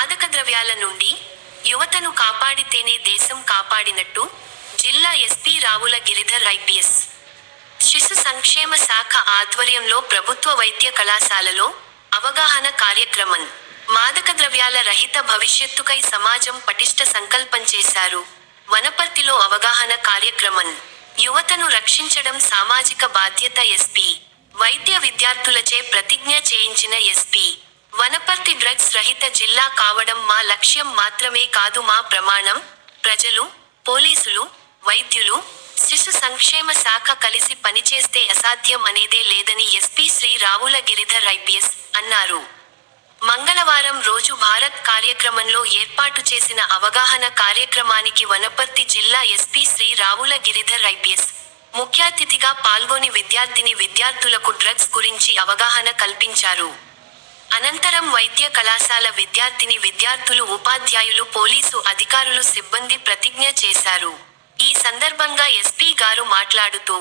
మాదక ద్రవ్యాల నుండి యువతను కాపాడితేనే దేశం కాపాడినట్టు జిల్లా ఎస్పీ రావుల గిరిధర్ ఐపీఎస్. శిశు సంక్షేమ శాఖ ఆధ్వర్యంలో ప్రభుత్వ వైద్య కళాశాలలో అవగాహన కార్యక్రమం. మాదక ద్రవ్యాల రహిత భవిష్యత్తుకై సమాజం పటిష్ట సంకల్పం చేశారు. వనపర్తిలో అవగాహన కార్యక్రమం. యువతను రక్షించడం సామాజిక బాధ్యత ఎస్పీ. వైద్య విద్యార్థులచే ప్రతిజ్ఞ చేయించిన ఎస్పీ. వనపర్తి డ్రగ్స్ రహిత జిల్లా కావడం మా లక్ష్యం మాత్రమే కాదు, మా ప్రమాణం. ప్రజలు, పోలీసులు, వైద్యులు, శిశు సంక్షేమ శాఖ కలిసి పనిచేస్తే అసాధ్యం అనేదే లేదని ఎస్పీ శ్రీ రావుల గిరిధర్ ఐపీఎస్ అన్నారు. మంగళవారం రోజు భారత్ కార్యక్రమంలో ఏర్పాటు చేసిన అవగాహన కార్యక్రమానికి వనపర్తి జిల్లా ఎస్పీ శ్రీ రావుల గిరిధర్ ఐపీఎస్ ముఖ్యాతిథిగా పాల్గొని విద్యార్థులకు డ్రగ్స్ గురించి అవగాహన కల్పించారు. అనంతరం వైద్య కళాశాల విద్యార్థులు, ఉపాధ్యాయులు, పోలీసు అధికారులు, సిబ్బంది ప్రతిజ్ఞ చేశారు. ఈ సందర్భంగా ఎస్పీ గారు మాట్లాడుతూ,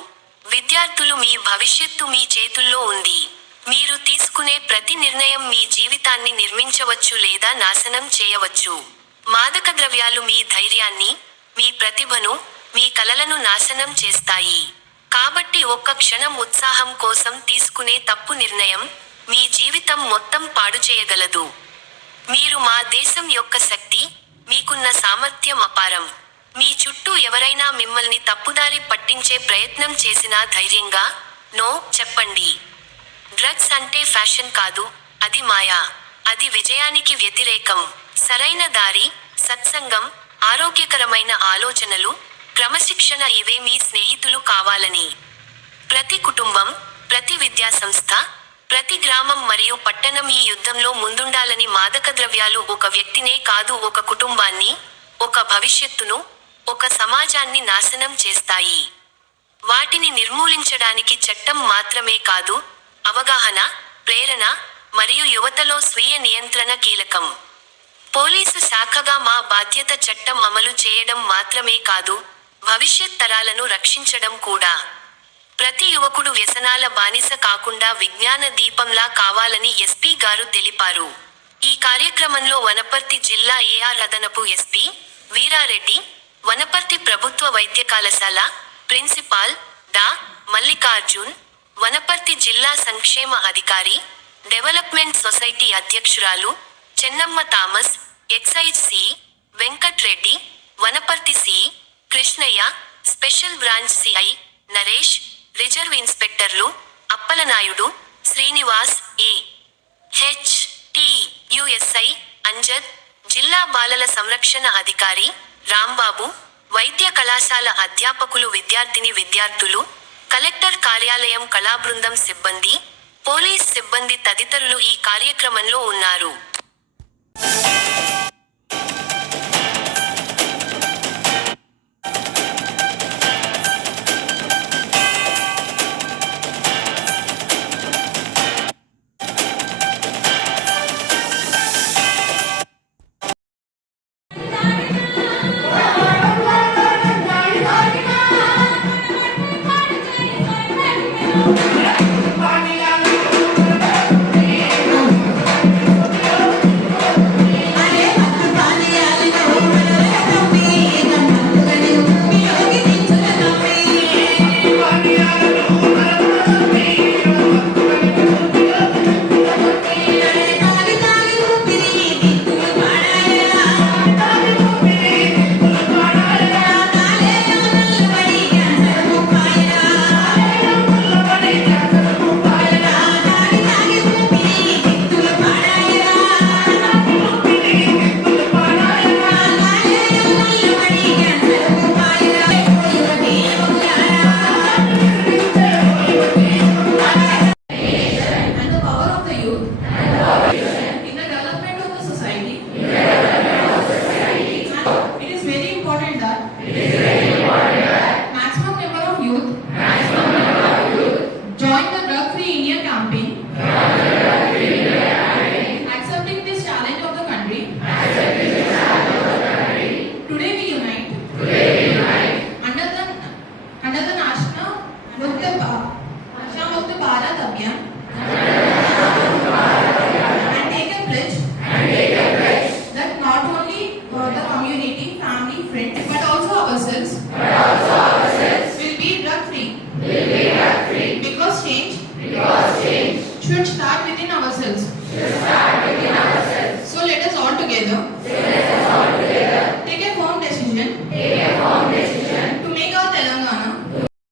విద్యార్థులు, మీ భవిష్యత్తు మీ చేతుల్లో ఉంది. మీరు తీసుకునే ప్రతి నిర్ణయం మీ జీవితాన్ని నిర్మించవచ్చు లేదా నాశనం చేయవచ్చు. మాదక ద్రవ్యాలు మీ ధైర్యాన్ని, మీ ప్రతిభను, మీ కలలను నాశనం చేస్తాయి. కాబట్టి ఒక్క క్షణం ఉత్సాహం కోసం తీసుకునే తప్పు నిర్ణయం మీ జీవితం మొత్తం పాడు చేయగలదు. మీరు మా దేశం యొక్క శక్తి, మీకున్న సామర్థ్యం అపారం. మీ చుట్టూ ఎవరైనా మిమ్మల్ని తప్పుదారి పట్టించే ప్రయత్నం చేసినా ధైర్యంగా నో చెప్పండి. డ్రగ్స్ అంటే ఫ్యాషన్ కాదు, అది మాయా. అది విజయానికి వ్యతిరేకం. సరైన దారి, సత్సంగం, ఆరోగ్యకరమైన ఆలోచనలు, క్రమశిక్షణ ఇవే మీ స్నేహితులు కావాలని. ప్రతి కుటుంబం, ప్రతి విద్యాసంస్థ, ప్రతి గ్రామం మరియు పట్టణం ఈ యుద్ధంలో ముందుండాలని. మాదక ద్రవ్యాలు ఒక వ్యక్తినే కాదు, ఒక కుటుంబాన్ని, ఒక భవిష్యత్తును, ఒక సమాజాన్ని నాశనం చేస్తాయి. వాటిని నిర్మూలించడానికి చట్టం మాత్రమే కాదు, అవగాహన, ప్రేరణ మరియు యువతలో స్వీయ నియంత్రణ కీలకం. పోలీసు శాఖగా మా బాధ్యత చట్టం అమలు చేయడం మాత్రమే కాదు, భవిష్యత్ తరాలను రక్షించడం కూడా. ప్రతి యువకుడు వ్యసనాల బానిస కాకుండా విజ్ఞాన దీపంలా కావాలని ఎస్పీ గారు తెలిపారు. ఈ కార్యక్రమంలో వనపర్తి జిల్లా ఏఆర్ అదనపు ఎస్పీ వీరారెడ్డి, వనపర్తి ప్రభుత్వ వైద్య కళాశాల ప్రిన్సిపాల్ డా. మల్లికార్జున్, వనపర్తి జిల్లా సంక్షేమ అధికారి, డెవలప్మెంట్ సొసైటీ అధ్యక్షురాలు Chennamma Thomas, excise C. Venkat Reddy, Wanaparthy C. Krishnaiah, special branch CI Naresh, reserve ఇన్స్పెక్టర్లు Appalanaidu, Srinivas, A. H. T. U SI Amjad, జిల్లా బాలల సంరక్షణ అధికారి రాంబాబు, వైద్య కళాశాల అధ్యాపకులు, విద్యార్థులు, కలెక్టర్ కార్యాలయం కళాబృందం సిబ్బంది, పోలీస్ సిబ్బంది తదితరులు ఈ కార్యక్రమంలో ఉన్నారు.